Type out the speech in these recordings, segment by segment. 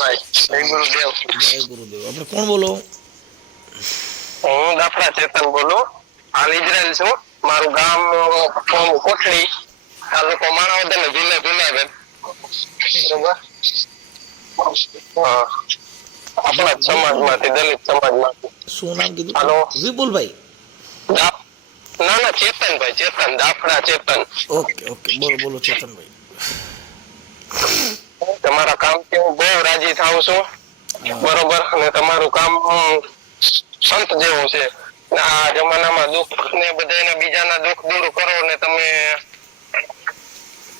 ભાઈ જય ગુરુદેવ. જય ગુરુદેવ. આપણે કોણ બોલો? હું દાફડા ચેતન બોલું. હાલ ઇઝરાયલ છું. મારું ગામ કોટડી, તાલુકો માણાવદર, જિલ્લો જુનાગઢ. બરોબર. આપણા સમાજમાંથી, દલિત સમાજમાંથી. શું નામ કીધું? હાલો. વિપુલભાઈ. ના ના, ચેતનભાઈ, ચેતન, દાફડા ચેતન. ઓકે ઓકે, બોલો બોલો ચેતનભાઈ. તમારા કામથી હું બહુ રાજી થાઉં છું. બરોબર. અને તમારું કામ સંત જેવું છે. આ જમાનામાં દુઃખ ને બધાના બીજાના દુઃખ દૂર કરો ને તમે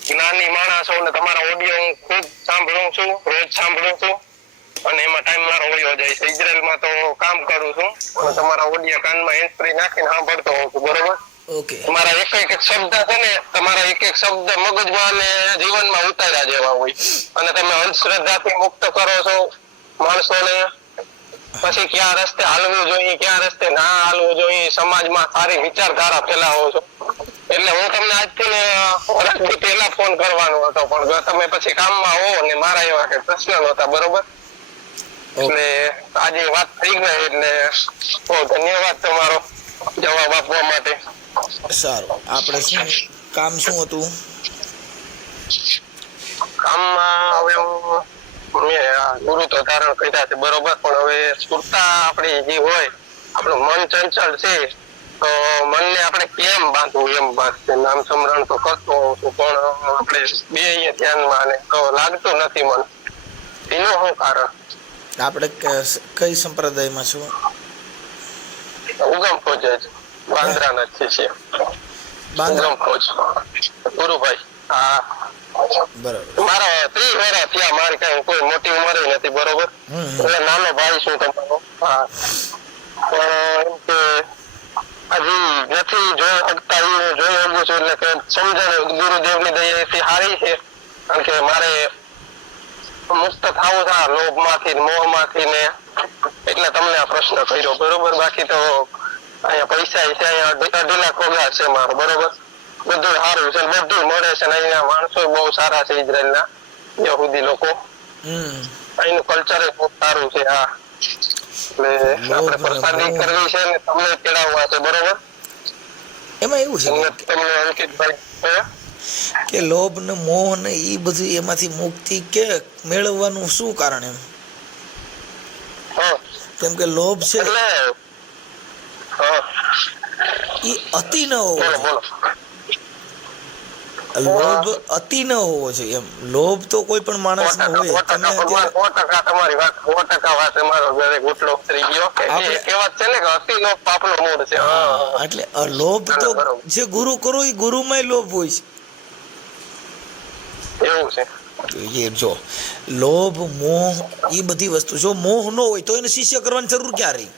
જ્ઞાની માણસ છો ને તમારા ઓડિયો હું ખૂબ સાંભળું છું, રોજ સાંભળું છું. અને એમાં ટાઈમ મારો વયો જાય છે. ઇઝરાયલમાં તો કામ કરું છું અને તમારા ઓડિયો કાનમાં હેન્ડફ્રી નાખીને સાંભળતો હોઉં છું. બરોબર. ઓકે. તમારા એક એક શબ્દ છે ને, તમારા એક એક શબ્દ મગજમાં અને જીવનમાં ઉતાર્યા જેવા હોય. અને તમે અંધશ્રદ્ધાથી મુક્ત કરો છો માણસોને. પછી ક્યાં રસ્તે હાલવું જોઈએ, ક્યાં રસ્તે ના હાલવું જોઈએ, સમાજમાં સારી વિચારધારા ફેલાવો છો. એટલે હું તમને આજથી વર્ષથી પહેલા ફોન કરવાનો હતો, પણ તમે પછી કામમાં હો ને મારા એવા કઈ પ્રશ્ન નહોતા. બરોબર. એટલે આજે વાત થઈ ગઈ, એટલે બહુ ધન્યવાદ તમારો જવાબ આપવા માટે. સારું. આપણે શું કામ શું હતું? કામમાં હવે મેં ગુરુ તો ધારણ કર્યા છે. બરોબર. પણ હવે સુરતા આપણી જે હોય, આપણું મન ચંચળ છે, તો મનને આપણે કેમ બાંધવું એમ વાત છે. નામ સ્મરણ તો કરતો હોઉં છું, પણ આપણે બે ધ્યાનમાં ને તો લાગતું નથી મન. એનું શું કારણ? આપણે કઈ સંપ્રદાયમાં છો? ઉગમ ફોજ જ બાંદ્રાના જ છે. ઉગમ ફોજ ગુરુભાઈ. હા, બરાબર. મારા 30 વર્ષ થયા. મારી કઈ કોઈ મોટી ઉંમર નથી. બરોબર. એટલે નાનો ભાઈ છું તમારો. હા, પણ એમ કે હજી નથી જોઈ શકતા, હું જોઈ શકું છું. એટલે કે સમજણ ગુરુદેવની દયાથી સારી છે. કારણ કે મારે મુક્ત થવું છે લોભ માંથી, મોહ માંથી ને, એટલે તમને આ પ્રશ્ન કર્યો. બરોબર. બાકી તો અહીંયા પૈસા છે, અહીંયા 2.5 લાખ પગાર છે મારો. બરોબર. બધું સારું છે, બધું મળે છે. અહીંયા માણસો બહુ સારા છે, ઇઝરાયલના યહૂદી લોકો. અહીંનું કલ્ચર બહુ સારું છે. હા, એટલે આપણે પ્રસાદી કરવી છે ને તમને તેડાવવા છે. બરોબર. એમાં એવું છે તમને અંકિતભાઈ કે લોભ ને મોહ ને એ બધું એમાંથી મુક્તિ કે મેળવવાનું શું કારણ એમ? કેમ કે લોભ છે એ અતિ ન હોવો જોઈએ. લોભ અતિ ન હોવો જોઈએ એમ. લોભ તો કોઈ પણ માણસ ને હોય. તમે તમારી વાત 100% વાત મારો દરેક ગુટલો ઉતરી ગયો. કહેવત છે ને કે અતિ લોભ પાપનો મૂળ છે. એટલે લોભ તો જે ગુરુ કરો એ ગુરુમાંય લોભ હોય છે. એવું છે. એ જો લોભ મોહ એ બધી વસ્તુ, જો મોહ ન હોય તો એને શિષ્ય કરવાની જરૂર ક્યાં રહી?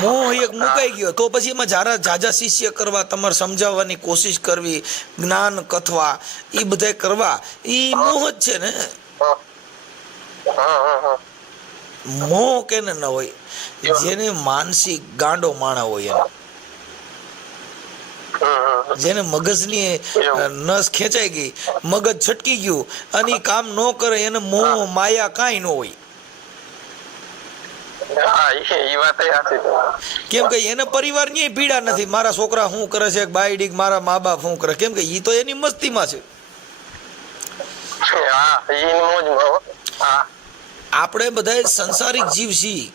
મોહ એક મુકાઈ ગયો તો પછી એમાં જાજા શિષ્ય કરવા, તમારે સમજાવવાની કોશિશ કરવી, જ્ઞાન કથવા, એ બધા કરવા, એ મોહ જ છે ને. મોહ કેને ન હોય? જેને માનસિક ગાંડો માણા હોય એને, જેને મગજની નસ ખેંચાઈ ગઈ, મગજ છટકી ગયું અને કામ ન કરે, એને મોહ માયા કાંઈ ન હોય. કેમ કે એને પરિવારની પીડા નથી. મારા છોકરા શું કરે છે, બાયડી મારા મા બાપ શું કરે, કેમ કે એ તો એની મસ્તીમાં છે. આપણે બધા સંસારિક જીવ છીએ.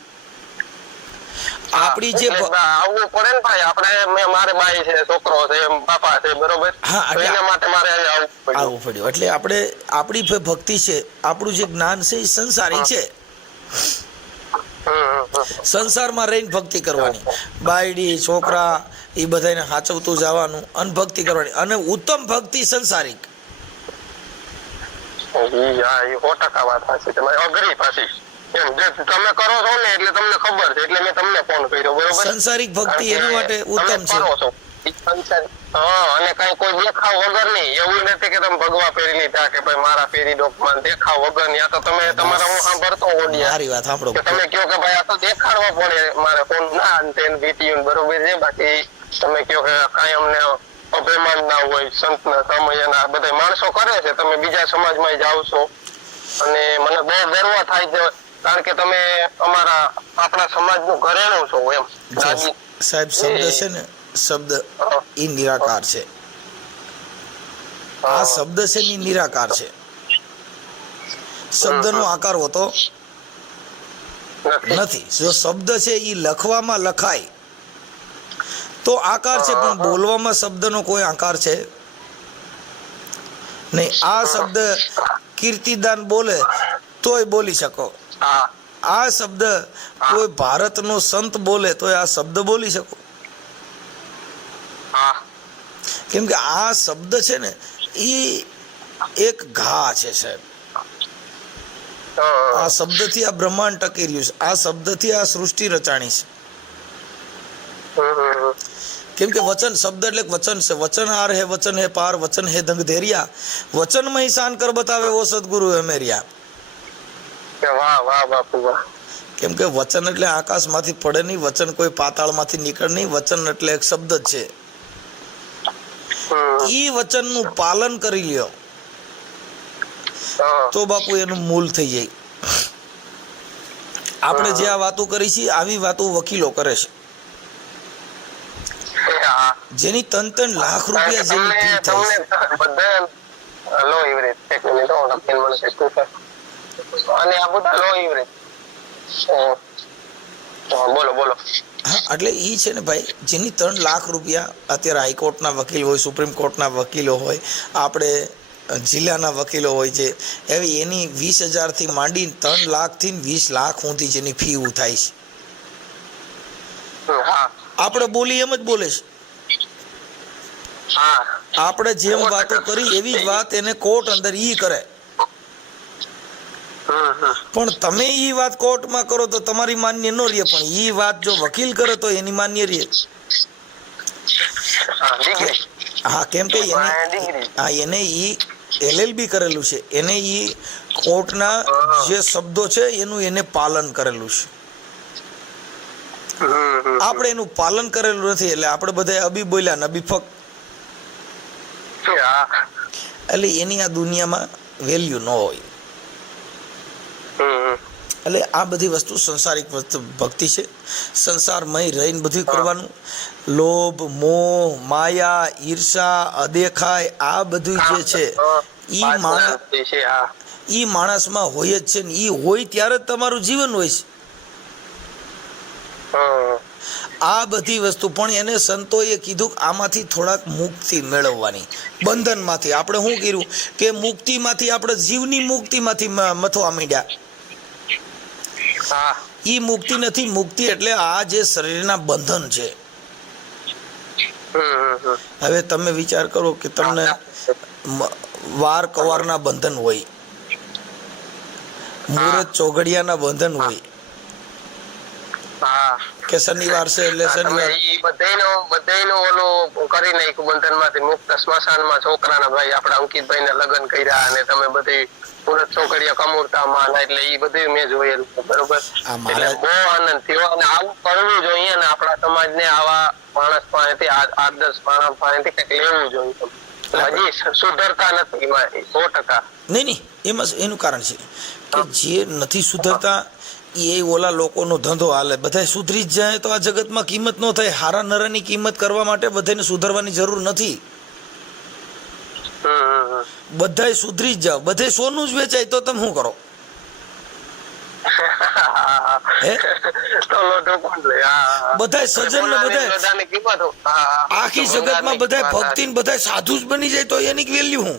આપણી જે આવવું પડે ને ભાઈ, આપણે મારે બાઈ છે, છોકરો છે, બાપા છે. બરોબર. હા, એના માટે મારે આવવું પડ્યું. એટલે આપણે આપણી ભક્તિ છે, આપણું જે જ્ઞાન છે એ સંસારી છે. સંસારમાં રહીને ભક્તિ કરવાની, બાયડી છોકરા એ બધાને સાચવતું જવાનું અને ભક્તિ કરવાની. અને ઉત્તમ ભક્તિ સંસારિક. અઘરી પાછી તમે કરો છો ને, એટલે તમને ખબર છે, એટલે મેં તમને ફોન કર્યો. બરોબર. સંસારિક ભક્તિ એના માટે ઉત્તમ છે. અને કઈ કોઈ દેખાવ વગર નહીં. એવું નથી કે તમે ભગવા ફેરી લીધા કે ભાઈ મારા ફેરી ડોકમાં દેખાવ વગર ની. આ તો તમે તમારા હું સાંભળતો મારી વાત સાંભળો. તમે કહો કે ભાઈ આ તો દેખાડવા પડે મારે ફોન ના વિડીયો. બરોબર છે. બાકી તમે કહો કે કઈ અમને અભિમાન ના હોય સંતના સમયના બધા માણસો કરે છે, તમે બીજા સમાજમાં જાઓ છો અને મને બહુ ગર્વ થાય છે, કારણ કે તમે આપણા સમાજનું ઘરેણું છો એમ. સાહેબ શબ્દ છે ને, શબ્દ એ નિરાકાર છે. આ શબ્દ છે ને નિરાકાર છે. શબ્દનો આકાર હોતો નથી. જો શબ્દ છે એ લખવામાં લખાય તો આકાર છે, પણ બોલવામાં શબ્દનો કોઈ આકાર છે નહીં. આ શબ્દ કીર્તિદાન બોલે તોય બોલી શકો. આ શબ્દ કોઈ ભારતનો સંત બોલે તોય આ શબ્દ બોલી શકો. કેમ કે આ શબ્દ છે ને એ એક ઘા છે સાહેબ. આ શબ્દથી આ બ્રહ્માંડ ટકી રહ્યું છે. આ શબ્દથી આ સૃષ્ટિ રચાણી છે. કેમ કે વચન શબ્દ એટલે વચન છે. વચન હાર હે વચન હે પાર, વચન હે દંગ ધેરિયા, વચન મહી શાન કર બતાવે વો સદગુરુ હે મેરિયા. કેમ કે વચન એટલે આકાશમાંથી પડે નહીં, વચન કોઈ પાતાળમાંથી નીકળે નહીં. વચન એટલે એક શબ્દ જ છે. ઈ વચનનું પાલન કરી લ્યો તો બાપુ એનું મૂલ થઈ જાય. આપણે જે આ વાતો કરી છે આવી વાતો વકીલો કરે છે, જેની 3-3 લાખ રૂપિયા જેની ફી થાય બોલો. હા, એટલે ઈ છે ને ભાઈ, જેની 3 લાખ રૂપિયા અત્યારે હાઈકોર્ટના વકીલ હોય, સુપ્રીમ કોર્ટના વકીલો હોય, આપણે જિલ્લાના વકીલો હોય છે, એવી એની 20,000 થી માંડી 3 લાખ થી 20 લાખ સુધી જેની ફી થાય છે. આપણે બોલી એમ જ બોલે છે. આપણે જેમ વાતો કરી એવી જ વાત એને કોર્ટ અંદર ઈ કરે. પણ તમે ઈ વાત કોર્ટમાં કરો તો તમારી માન્ય ન રહે, પણ ઈ વાત જો વકીલ કરે તો એની માન્ય રહે. હા, કેમ કે એને ઈ LLB કરેલું છે, એને ઈ કોર્ટના જે શબ્દો છે એનું એને પાલન કરેલું છે. આપણે એનું પાલન કરેલું નથી એટલે આપણે બધા અબી બોલ્યા ને અબી ફક. એટલે એની આ દુનિયામાં વેલ્યુ ન હોય. એટલે આ બધી વસ્તુ સંસારિક ભક્તિ છે. સંસારમય રહીને બધું કરવાનું. લોભ, મોહ, માયા, ઈર્ષા, અદેખાય, આ બધું જે છે ઈ માણસમાં હોય જ છે ને. ઈ હોય ત્યારે જ તમારું જીવન હોય છે. આ બધી વસ્તુ પણ એને સંતોએ કીધું કે આમાંથી થોડાક મુક્તિ મેળવવાની, બંધનમાંથી. આપણે શું કર્યું કે મુક્તિમાંથી આપણે જીવની મુક્તિમાંથી મથવા માંડ્યા. ઈ મુક્તિ નથી. મુક્તિ એટલે આ જે શરીરના બંધન છે. હવે તમે વિચાર કરો કે તમને વાર કવારના બંધન હોય, મુહૂર્ત ચોઘડિયાના બંધન હોય, કે શનિવાર છે એટલે શનિવાર બધાયનો ઓલું કરી નાખ્યું બંધનમાંથી મુક્ત. સ્મશાનમાં છોકરાના ભાઈ આપડા અંકિતભાઈ ને લગ્ન કર્યા અને તમે બધી મુહૂર્ત ચોઘડિયા કમુરતામાં, એટલે ઈ બધું મેં જોયેલું. બરોબર, એટલે બહુ આનંદ થયો. અને આવું કરવું જોઈએ ને આપણા સમાજને આવા માણસ પાસેથી, આદર્શ માણસ પાસેથી કંઈક લેવું જોઈએ. હજી સુધરતા નથી 100%. નહીં, એમાં એનું કારણ છે કે જે નથી સુધરતા એ ઓલા લોકોનો ધંધો હાલે. બધા સુધરી જ જાય તો આ જગતમાં કિંમત ન થાય. હારા નરાની કિંમત કરવા માટે બધાને સુધરવાની જરૂર નથી. બધાય સુધરી જ જાવ, બધે સોનું જ વેચાય તો તમે શું કરો? બધા સજ્જન ને બધા આખી જગતમાં બધા ભક્તિ ને બધા સાધુ જ બની જાય તો એની વેલ્યુ હું?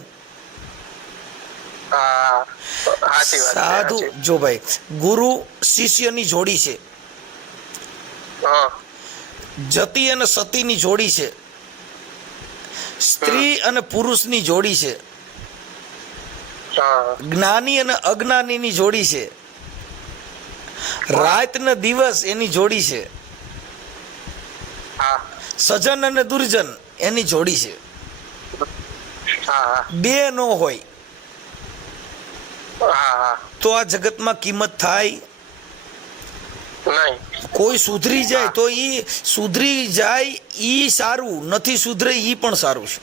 સાધુ જો ભાઈ, ગુરુ શિષ્યની જોડી છે, જતી અને સતીની જોડી છે, સ્ત્રી અને પુરુષની જોડી છે, જ્ઞાની અને અજ્ઞાનીની જોડી છે, રાત ને દિવસ એની જોડી છે, સજન અને દુર્જન એની જોડી છે. બે નો હોય તો આ જગતમાં કિંમત થાય નહીં. કોઈ સુધરી જાય તો ઈ સુધરી જાય ઈ સારું, નથી સુધરે ઈ પણ સારું છે.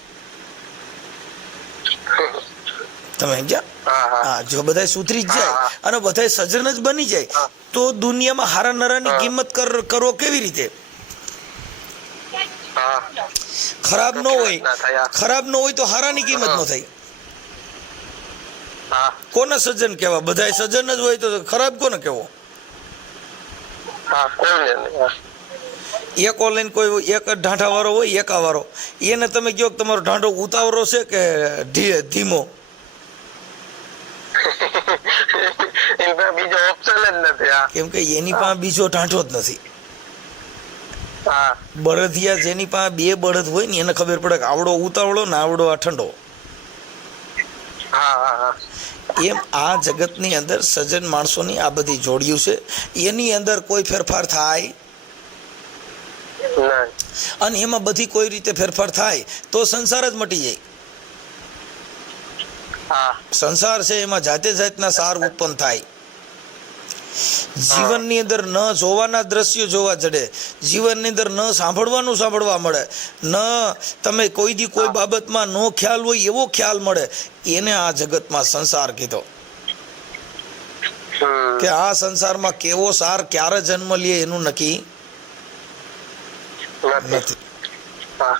તમે સમજ્યા? હા હા હા, જો બધા સુધરી જ જાય અને બધા સજ્જન જ બની જાય તો દુનિયામાં હારા નરાની કિંમત કરો કેવી રીતે? હા ખરાબ ન ના હોય, થાય. ખરાબ ન હોય તો હારાની કિંમત ન થાય. હા કોને સજ્જન કહેવા? બધાય સજ્જન જ હોય તો ખરાબ કોને કહેવો? હા કોઈને નહીં. હા. એક ઓનલાઈન કોઈ એક જ ઢાંઠા વાળો હોય, એકા વાળો, એને તમે કહો કે તમારો ઢાંઢો ઉતાવળો છે કે ધીમો, એમાં બીજો ઓપ્શન જ નથી. હા કેમ કે એની પાસે બીજો ઢાંઢો જ નથી. હા બળદિયા જેની પાસે બે બળદ હોય ને એને ખબર પડે કે આવડો ઉતાવળો ને આવડો આ ઠંડો. હા હા હા એમ આ જગતની અંદર સજ્જન માણસોની આ બધી જોડિયું છે, એની અંદર કોઈ ફેરફાર થાય નહીં. અને એમાં બધી કોઈ રીતે ફેરફાર થાય તો સંસાર જ મટી જાય. હા સંસાર છે એમાં જાતે જાતના સાર ઉત્પન્ન થાય. જીવનની અંદર ન જોવાના દ્રશ્યો જોવા જડે, જીવનની અંદર ન સાંભળવાનું સાંભળવા મળે, ન તમે કોઈ દી કોઈ બાબતમાં નો ખ્યાલ હોય એવો ખ્યાલ મળે, એને આ જગતમાં સંસાર કીધો. કે આ સંસારમાં કેવો સાર ક્યારે જન્મ લે એનું નક્કી નથી. હા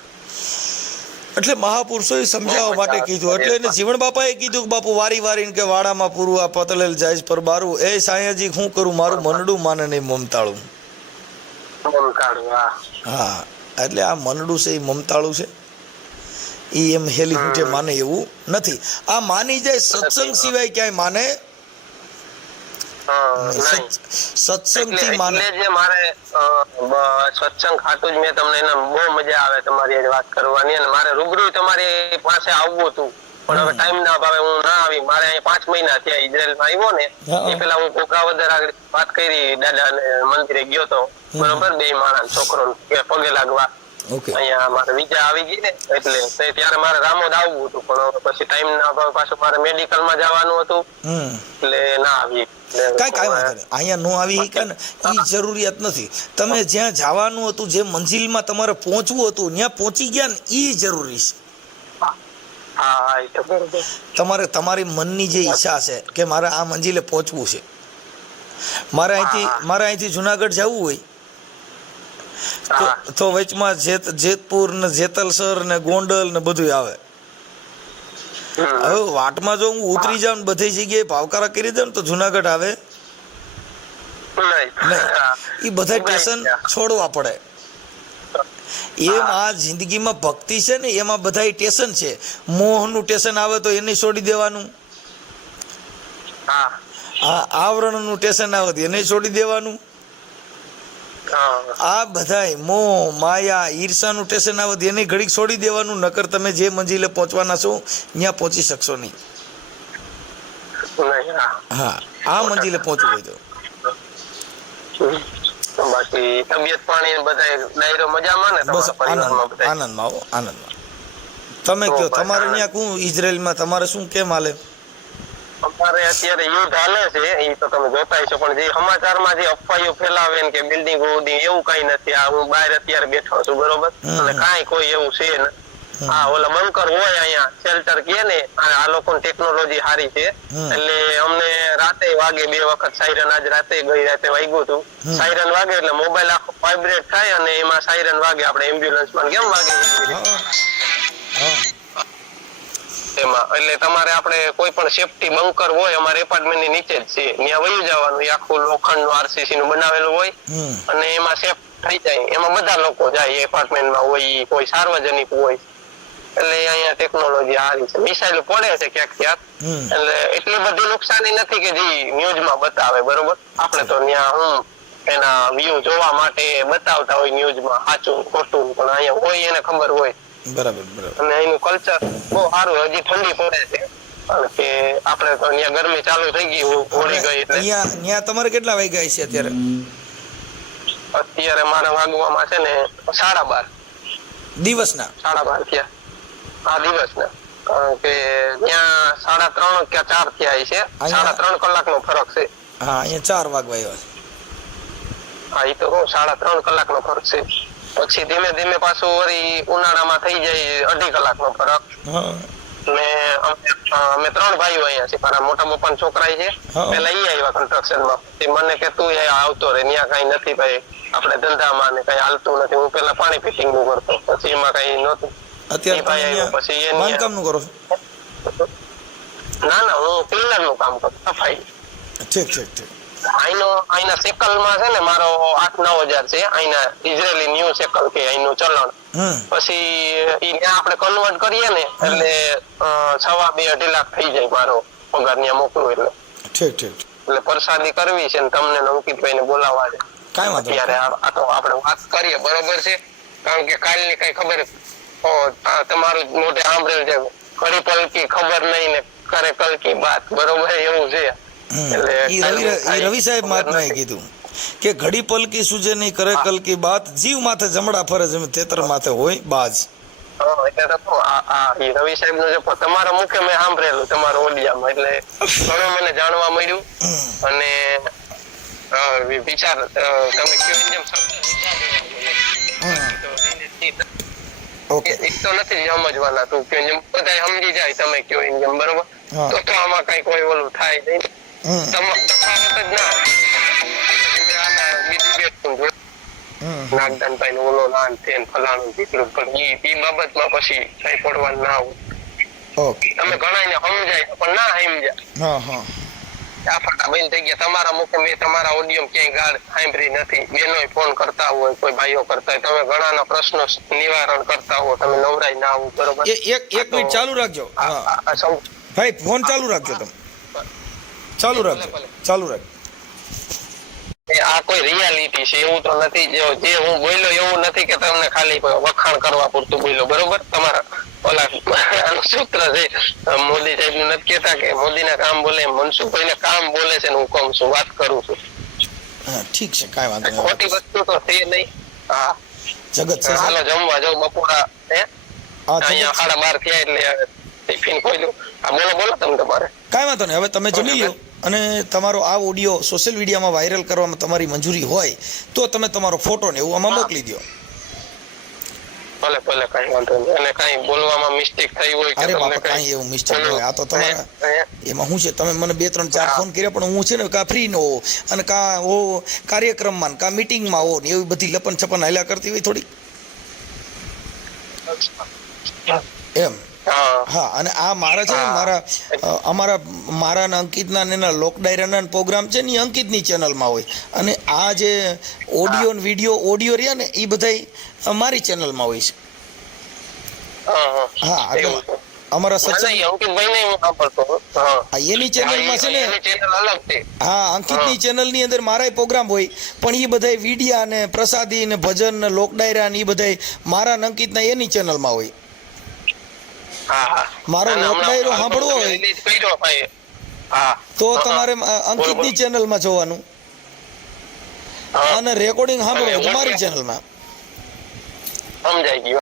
એટલે મહાપુરુષોએ સમજાવવા માટે કીધું. એટલે એને જીવણ બાપાએ કીધું કે બાપુ વારી વારીને કે વાડામાં પૂરું આ પતલેલ જાય પર બારું, એ સાયાજી શું કરું મારું મનડું માને નહીં મમતાળું. હા, એટલે આ મનડું છે એ મમતાળું છે, એ એમ હેલી હૂંઠે માને એવું નથી. આ માની જાય સત્સંગ સિવાય ક્યાંય માને સત્સંગથી માને. એટલે જે મારે સત્સંગ ખાતું જ મેં તમને એને બહુ મજા આવે તમારી વાત કરવાની, અને મારે રૂબરૂ તમારી પાસે આવવું હતું પણ હવે ટાઈમ ના ભાવે હું ના આવી. મારે અહીં 5 મહિના થયા ઇઝરાયલમાં આવ્યો ને એ પેલા હું કોકરાવદર આગળ વાત કરી, દાદા મંદિરે ગયો તો બરોબર, 2 માણસ છોકરો પગે લાગવા. અહીંયા મારે વિઝા આવી ગઈ ને એટલે ત્યારે મારે રામોદ આવવું હતું પણ પછી ટાઈમ ના ભાવે પાછું મારે મેડિકલ માં જવાનું હતું એટલે ના આવી. કાંઈ વાંધો નહીં, અહીંયા નો આવી કે ને એ જરૂરિયાત નથી. તમે જ્યાં જવાનું હતું, જે મંજિલમાં તમારે પહોંચવું હતું ત્યાં પહોંચી ગયા ને એ જરૂરી છે. તમારે તમારી મનની જે ઈચ્છા છે કે મારે આ મંજિલે પહોંચવું છે, મારે અહીંથી જુનાગઢ જવું હોય તો વચમાં જેતપુર ને જેતલસર ને ગોંડલ ને બધું આવે. હવે વાટમાં જો હું ઉતરી જાઉં ને બધી જગ્યાએ ભાવકારા કરી દઉં તો જુનાગઢ આવે નહીં, એ બધા સ્ટેશન છોડવા પડે. એમ આ જિંદગીમાં ભક્તિ છે ને એમાં બધા સ્ટેશન છે. મોહનું સ્ટેશન આવે તો એને છોડી દેવાનું, આવરણનું સ્ટેશન આવે તો એને છોડી દેવાનું. આ બધાય મોહ માયા ઈર્ષાનું સ્ટેશન આવે તો એને ઘડીક છોડી દેવાનું, નકર તમે જે મંજિલે પહોંચવાના છો ત્યાં પહોંચી શકશો નહીં. હા, આ મંજિલે પહોંચવું હોય તો બાકી તબિયત પાણી બધા ડાયરો મજામાં ને? બસ આનંદમાં આવો, આનંદમાં. તમે કહો તમારે ત્યાં શું ઇઝરાયલમાં તમારે શું કેમ હાલે? અમારે અત્યારે યુદ્ધ હાલે છે એ તો તમે જોતા છો, પણ જે સમાચારમાં જે અફવાઓ ફેલાવે ને કે બિલ્ડિંગ એવું કઈ નથી. આ હું બહાર અત્યારે બેઠો છું બરોબર, અને કાંઈ કોઈ એવું છે ને. હા, ઓલા બંકર હોય અહીંયા શેલ્ટર કે ને, આ લોકોની ટેકનોલોજી સારી છે એટલે અમને રાતે વાગે 2 વખત સાયરન, આજ રાતે ગઈ રાતે વાગ્યું હતું. સાયરન વાગે એટલે મોબાઈલ આખો વાઇબ્રેટ થાય અને એમાં સાયરન વાગે, આપણે એમ્બ્યુલન્સમાં કેમ વાગે એમાં. એટલે તમારે આપણે કોઈ પણ સેફટી બંકર હોય અમારે એપાર્ટમેન્ટ ની નીચે જ છે, ત્યાં વયું જવાનું. એ આખું લોખંડ નું આરસીસી નું બનાવેલું હોય અને એમાં સેફ થઈ જાય. એમાં બધા લોકો જાય, એપાર્ટમેન્ટમાં હોય કોઈ સાર્વજનિક હોય. એટલે અહીંયા ટેકનોલોજી સારી છે. મિસાઇલ પડે છે ક્યાંક ક્યાંક, એટલે એટલી બધી નુકસાની નથી કે જે ન્યૂઝમાં બતાવે બરોબર. આપણે તો ત્યાં એના વ્યૂ જોવા માટે બતાવતા હોય ન્યૂઝમાં, સાચું ખોટું, પણ અહીંયા હોય એને ખબર હોય. બરાબર. અને એનું કલ્ચર બહુ સારું. હજી ઠંડી પડે છે કારણ કે આપણે તો અહીંયા ગરમી ચાલુ થઈ ગઈ, ઓળી ગઈ. અહીંયા તમારે કેટલા વાગ્યા છે અત્યારે? અત્યારે મારા વાગવામાં છે ને 12:30 દિવસના. 12:30 થયા. હા, દિવસના. કારણ કે ત્યાં 3:30 કે 4 થયા છે. 3.5 કલાકનો ફરક છે. હા, અહીંયા 4 વાગવા આવ્યા છે. હા એ તો હું 3.5 કલાકનો ફરક છે. પછી ધીમે ધીમે પાછું વળી ઉનાળામાં થઈ જાય 2.5 કલાકનો ફરક. હા ને અમે 3 ભાઈઓ અહીંયા છે. મારા મોટા પપ્પાના છોકરા છે. હા. પેલા ઈ આવ્યા કન્સ્ટ્રક્શનમાં. તે મને કે તું અહીંયા આવતો રે, ન્યા કઈ નથી ભાઈ, આપણે ધંધામાં ને કઈ હાલતું નથી. હું પેલા પાણી ફિટિંગ નું કરતો, પછી એમાં કઈ નહોતું. અત્યારે ઈ ભાઈ તમે આવ્યો, પછી અહીંયા બાંધકામનું કરો છો? ના હું ક્લીનર નું કામ કરતો, સફાઈ. ઠીક ઠીક ઠીક. અહીંના સેકલમાં છે ને મારો 8-9 હજાર છે. અહીંના ઇઝરાયલી ન્યુ સેકલ કે અહીંનું ચલણ. પછી ઈ ત્યાં આપણે કન્વર્ટ કરીએ ને એટલે 2.5 લાખ થઈ જાય મારો પગાર ત્યાં મોકલું એટલે. ઠીક ઠીક. એટલે પ્રસાદી કરવી છે ને તમને ને અંકિતભાઈ ને બોલાવવા છે. કાંઈ વાંધો નહીં. અત્યારે આ તો આપણે વાત કરીએ, બરોબર છે? કારણ કે કાલની કઈ ખબર તમારું મોઢે સાંભળેલ છે, ઘડી પલકી ખબર નહીં ને કરે કલકી બાત, બરોબર એવું છે. ઈ રવિ સાહેબ મહાત્માએ કીધું કે ઘડી પલકી સુજે નહીં કરે કલકી બાત, જીવ માથે જમણા ફરે જેમ તેતર માથે હોય બાજ. એટલે તો ઈ રવિ સાહેબ નું જે તમારા મુખે મેં સાંભળેલું તમારા ઓડિયામાં, એટલે ઘણું મને જાણવા મળ્યું. અને વિચાર તમે કયો જેમ ઓકે. એક તો નથી સમજવાના, તું કયો જેમ બધા સમજી જાય તમે કયો જેમ, બરોબર? તો આમાં કઈ કોઈ ઓલું થાય નહીં, તફાવત જ ના. મેં આના બીજી બે નાગદાનભાઈ નું ઓલો નાન થેન ફલાણું દીકરું, પણ ઈ બાબતમાં પછી કઈ પડવાનું ના હોય. ઓકે. તમે ઘણાને સમજાય પણ ના સમજ્યા. હા હા. આફાટા બંધ થઈ ગયા. તમારા મુખે મેં તમારા ઓડિયો ક્યાંય ગાળ સાંભળી નથી. બેનોય ફોન કરતા હોય, કોઈ ભાઈઓ કરતા હોય, તમે ઘણાના પ્રશ્નો નિવારણ કરતા હો, તમે નવરાય ના આવો, બરોબર? એક મિનિટ ચાલુ રાખજો. હા ભાઈ, ફોન ચાલુ રાખજો તમે. ચાલુ રાખજો. આ કોઈ રિયાલિટી છે એવું તો નથી. જે હું બોલ્યો એવું નથી કે તમને ખાલી વખાણ કરવા પૂરતું બોલ્યો, બરોબર? તમારા ઓલા સૂત્ર છે મોદી સાહેબ નું નથી કેતા કે મોદી ના કામ બોલે, મનસુખભાઈ ને કામ બોલે છે ને હું કહું છું, વાત કરું છું. ઠીક છે, કાંઈ વાંધો નહીં. ખોટી વસ્તુ તો છે નહીં. હા જગત છે. હાલો જમવા જાવ બપોરા. અહીંયા 12:30 થયા એટલે ટિફિન ખોલ્યું. બોલો તમે તમારે. કાંઈ વાંધો નહીં, હવે તમે જમી લો. અને તમારો આ ઓડિયો સોશિયલ મીડિયામાં વાયરલ કરવામાં તમારી મંજૂરી હોય તો તમે તમારો ફોટો ને એવું આમાં મોકલી દો. ભલે કઈ વાંધો નહીં. અને કઈ બોલવામાં મિસ્ટેક થઈ હોય કે અરે તમને બાપા, કાંઈ એવું મિસ્ટેક ન હોય. આ તો તમારા એમાં શું છે, તમે મને 2-3-4 ફોન કર્યા પણ હું છે ને કાં ફ્રી ન હો અને કાં હો કાર્યક્રમમાં કાં મીટિંગમાં હો ને એવી બધી લપન છપન હાલ્યા કરતી હોય થોડી એમ. હા, અને આ મારા છે ને મારા ને અંકિતના ને એના લોક ડાયરાના પ્રોગ્રામ છે ને એ અંકિતની ચેનલમાં હોય, અને આ જે ઓડિયો ને ઓડિયો રહ્યા ને એ બધા મારી ચેનલમાં હોય છે. હા, એટલે અમારા સચિન એની ચેનલમાં છે ને. હા, અંકિતની ચેનલની અંદર મારા પ્રોગ્રામ હોય, પણ એ બધા વિડિયા ને પ્રસાદી ને ભજન ને લોક ડાયરા ને એ બધા મારા ને અંકિતના એની ચેનલમાં હોય. મારો લોક ડાયરો સાંભળવો હોય તો તમારે અંકિતની ચેનલમાં જોવાનું, અને રેકોર્ડિંગ સાંભળવું તો મારી ચેનલમાં. સમજાઈ ગયું.